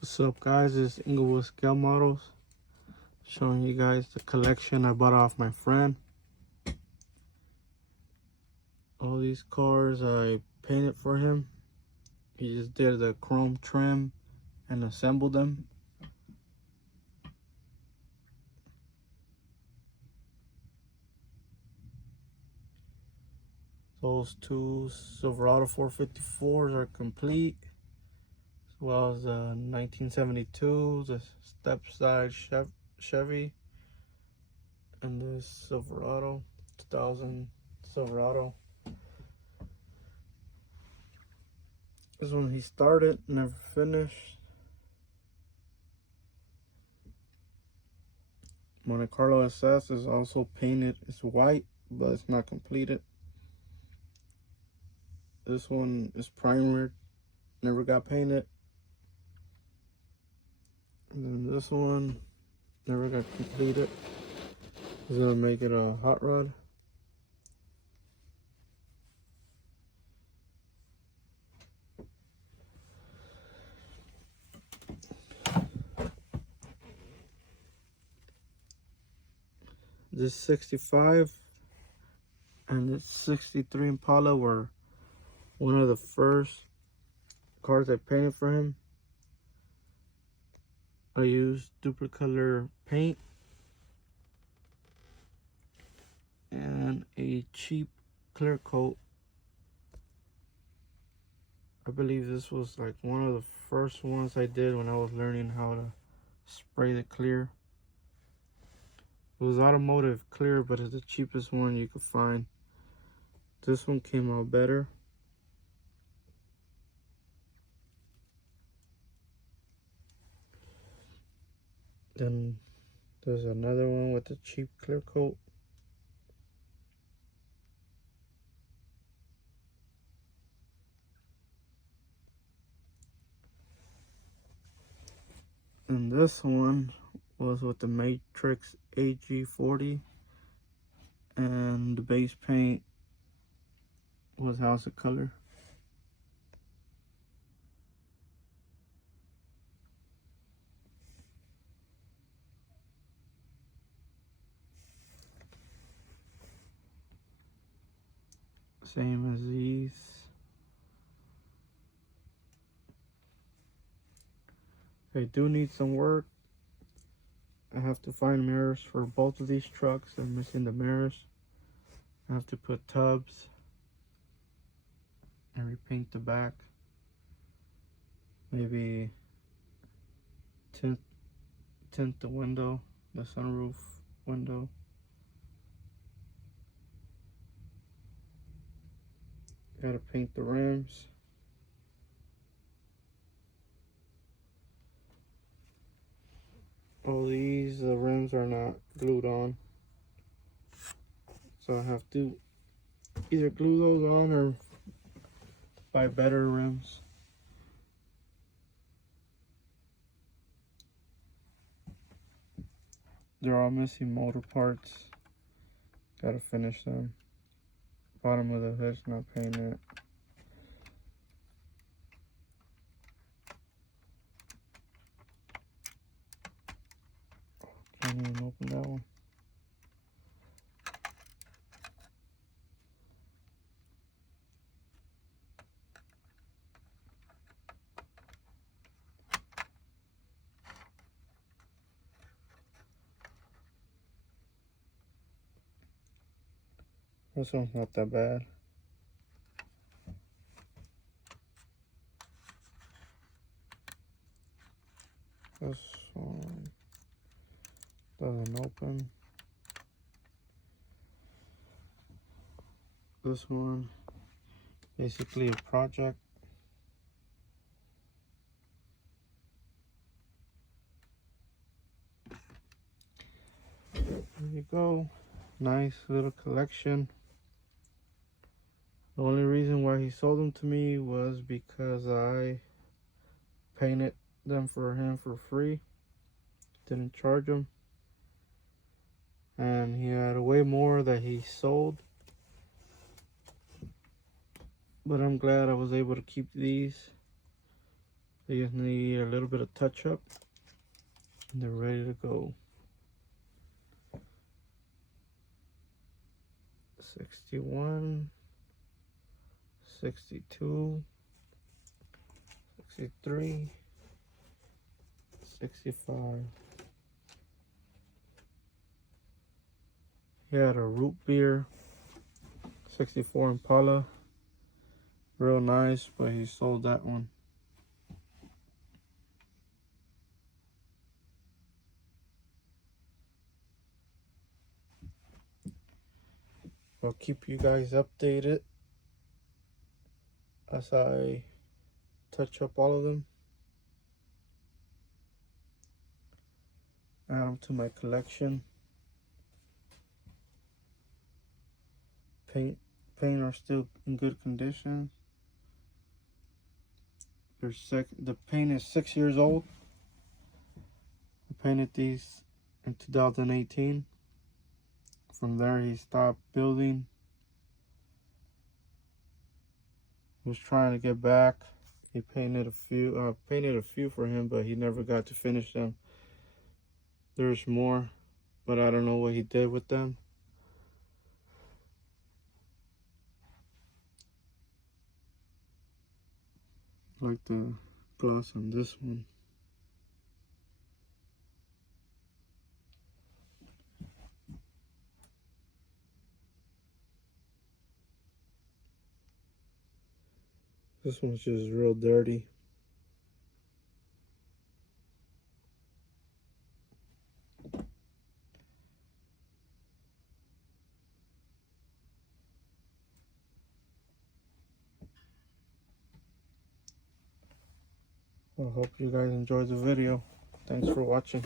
What's up, guys? It's Inglewood Scale Models, showing you guys the collection I bought off my friend. All these cars I painted for him. He just did the chrome trim and assembled them. Those two Silverado 454s are complete, as well as the 1972, the step side Chevy, and this Silverado 2000 Silverado. This one he started, never finished. Monte Carlo SS is also painted. It's white, but it's not completed. This one is primered, never got painted. And then this one never got completed. He's gonna make it a hot rod. This 65 and this 63 Impala were one of the first cars I painted for him. I used Duplicolor paint and a cheap clear coat. I believe this was like one of the first ones I did when I was learning how to spray the clear. It was automotive clear, but it's the cheapest one you could find. This one came out better. Then there's another one with a cheap clear coat. And this one was with the Matrix AG40, and the base paint was House of Color. Same as these. I do need some work. I have to find mirrors for both of these trucks. I'm missing the mirrors. I have to put tubs and repaint the back. Maybe tint the window, the sunroof window. Gotta paint the rims. All these, the rims are not glued on, so I have to either glue those on or buy better rims. They're all missing motor parts. Gotta finish them. Bottom of the hood's not painted. Can't even open that one. This one's not that bad. This one doesn't open. This one, basically a project. There you go. Nice little collection. The only reason why he sold them to me was because I painted them for him for free. Didn't charge him. And he had way more that he sold. But I'm glad I was able to keep these. They just need a little bit of touch up and they're ready to go. 61, 62, 63, 65. He had a root beer 64 Impala, real nice, but he sold that one. I'll keep you guys updated as I touch up all of them, add them to my collection. Paint are still in good condition. The paint is 6 years old. I painted these in 2018. From there he stopped building. He was trying to get back. He painted a few for him, but he never got to finish them. There's more, but I don't know what he did with them. I like the gloss on this one. This one's just real dirty. I hope you guys enjoyed the video. Thanks for watching.